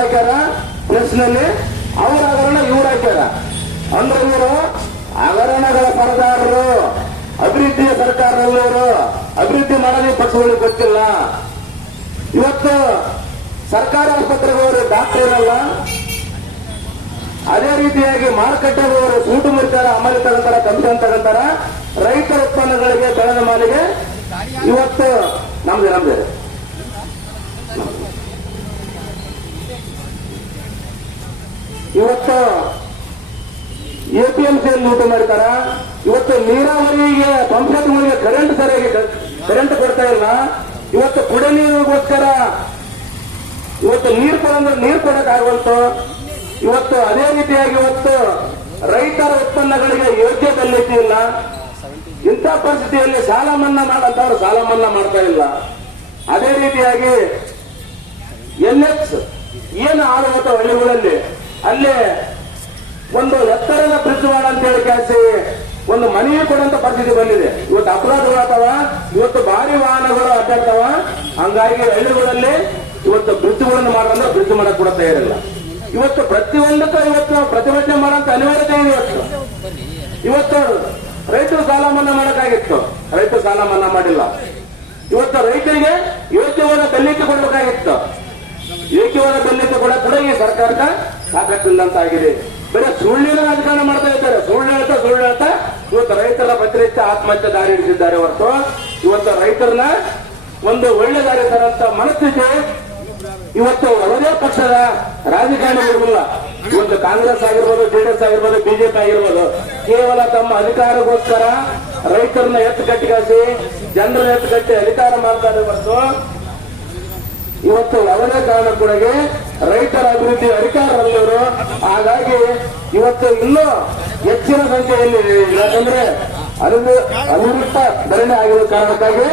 ಹಾಕ್ಯಾರ ಪ್ರೆಸ್ನಲ್ಲಿ, ಅವ್ರ ಹಗರಣ ಇವ್ರು ಹಾಕ್ಯಾರ. ಅಂದ್ರೆ ಇವರು ಹಗರಣಗಳ ಪರದಾರರು, ಅಭಿವೃದ್ಧಿಯ ಸರ್ಕಾರದಲ್ಲಿವರು, ಅಭಿವೃದ್ಧಿ ಮಾಡೋದೇ ಪಕ್ಷಗಳಿಗೆ ಗೊತ್ತಿಲ್ಲ. ಇವತ್ತು ಸರ್ಕಾರಿ ಆಸ್ಪತ್ರೆಗೆ ಹೋದ್ರೆ ಡಾಕ್ಟರ್ ಇರಲ್ಲ, ಅದೇ ರೀತಿಯಾಗಿ ಮಾರುಕಟ್ಟೆಗೆ ಹೋದ್ರೆ ಸೂಟು ಮುರಿತಾರ, ಅಮಲಿ ತಗೊಂತಾರ, ಕಮಿಷನ್ ತಗೊಂತಾರ. ರೈತರ ಉತ್ಪನ್ನಗಳಿಗೆ ಬೆಳೆದ ಮಾಲಿಗೆ ಇವತ್ತು ನಮ್ದೆ ಇವತ್ತು ಎಪಿಎಂಸಿಯಲ್ಲಿ ಲೂಟು ಮಾಡ್ತಾರ. ಇವತ್ತು ನೀರಾವರಿಗೆ ಪಂಚಾಯತ್ಗಳಿಗೆ ಕರೆಂಟ್ ಸರಿಯಾಗಿ ಕರೆಂಟ್ ಕೊಡ್ತಾ ಇಲ್ಲ. ಇವತ್ತು ಕುಡಿ ನೀರಿಗೋಸ್ಕರ ಇವತ್ತು ನೀರು ಕೊಡಂದ್ರೆ ನೀರು ಕೊಡಕ್ಕಾಗಲ್ತು. ಇವತ್ತು ಅದೇ ರೀತಿಯಾಗಿ ಇವತ್ತು ರೈತರ ಉತ್ಪನ್ನಗಳಿಗೆ ಯೋಗ್ಯ ಬೆಲೆ ಇಲ್ಲ. ಇಂಥ ಪರಿಸ್ಥಿತಿಯಲ್ಲಿ ಸಾಲ ಮನ್ನಾ ಮಾಡಂತವ್ರು ಸಾಲ ಮನ್ನಾ ಮಾಡ್ತಾ ಇಲ್ಲ. ಅದೇ ರೀತಿಯಾಗಿ NH ಏನು ಆಳುವಂತ ಹಳ್ಳಿಗಳಲ್ಲಿ ಅಲ್ಲೇ ಒಂದು ಎತ್ತರದ ಬ್ರಿಡ್ಜ್ ಮಾಡ ಅಂತ ಹೇಳಿ ಕೇಳಿಸಿ ಒಂದು ಮನೆಯೂ ಕೊಡುವಂತ ಪರಿಸ್ಥಿತಿ ಬಂದಿದೆ. ಇವತ್ತು ಅಪರಾಧಗಳಾಗ್ತಾವ, ಇವತ್ತು ಭಾರಿ ವಾಹನಗಳು ಅಡ್ಡಾಡ್ತಾವ. ಹಂಗಾಗಿ ಹಳ್ಳಿಗಳಲ್ಲಿ ಇವತ್ತು ಬ್ರಿಡ್ಜ್ಗಳನ್ನು ಮಾಡಂದ್ರೆ ಬ್ರಿಡ್ಜ್ ಮಾಡಕ್ ಕೂಡ ತಯಾರಿಲ್ಲ. ಇವತ್ತು ಪ್ರತಿಯೊಂದಕ್ಕೂ ಇವತ್ತು ಪ್ರತಿಭಟನೆ ಮಾಡೋಂತ ಅನಿವಾರ್ಯತೆ ಇದೆ. ಇವತ್ತು ರೈತರು ಸಾಲ ಮನ್ನಾ ಮಾಡಕ್ಕಾಗಿತ್ತು, ರೈತರು ಸಾಲ ಮನ್ನಾ ಮಾಡಿಲ್ಲ. ಇವತ್ತು ರೈತರಿಗೆ ಯೋಗ್ಯವಾದ ಬೆಲೆಗೆ ಕೊಡಬೇಕಾಗಿತ್ತು, ಯೋಗ್ಯವಾದ ಬೆಲೆಗೆ ಕೂಡ ಈ ಸರ್ಕಾರಕ್ಕೆ ಸಾಕಷ್ಟಿಲ್ಲಂತಾಗಿದೆ. ಬರೀ ಸುಳ್ಳಿನ ರಾಜಕಾರಣ ಮಾಡ್ತಾ ಇದ್ದಾರೆ. ಸುಳ್ಳು ಹೇಳ್ತಾ ಇವತ್ತು ರೈತರ ಪ್ರತಿನಿತ್ಯ ಆತ್ಮಹತ್ಯೆ ದಾರಿ ಹಿಡಿದಿದ್ದಾರೆ ಹೊರತು ಇವತ್ತು ರೈತರನ್ನ ಒಂದು ಒಳ್ಳೆ ದಾರಿ ತರಂತ ಮನಸ್ಥಿತಿ ಇವತ್ತು ಯಾವುದೇ ಪಕ್ಷದ ರಾಜಕಾರಣಿಗಳಿಲ್ಲ. ಇವತ್ತು ಕಾಂಗ್ರೆಸ್ ಆಗಿರ್ಬೋದು, ಜೆಡಿಎಸ್ ಆಗಿರ್ಬೋದು, ಬಿಜೆಪಿ ಆಗಿರ್ಬೋದು, ಕೇವಲ ತಮ್ಮ ಅಧಿಕಾರಕ್ಕೋಸ್ಕರ ರೈತರನ್ನ ಎತ್ತುಗಟ್ಟಿಸಿ ಜನರನ್ನ ಎತ್ತುಗಟ್ಟಿ ಅಧಿಕಾರ ಮಾಡ್ತಾರೆ ಹೊರತು ಇವತ್ತು ಯಾವುದೇ ಕಾರಣ ಕೂಡ ರೈತರ ಅಭಿವೃದ್ಧಿ ಅಧಿಕಾರದಲ್ಲಿವರು. ಹಾಗಾಗಿ ಇವತ್ತು ಇನ್ನೂ ಹೆಚ್ಚಿನ ಸಂಖ್ಯೆಯಲ್ಲಿ ಯಾಕಂದ್ರೆ ಅನಿರೀಕ್ಷಿತ ಧರಣಿ ಆಗಿರೋ ಕಾರಣಕ್ಕಾಗಿ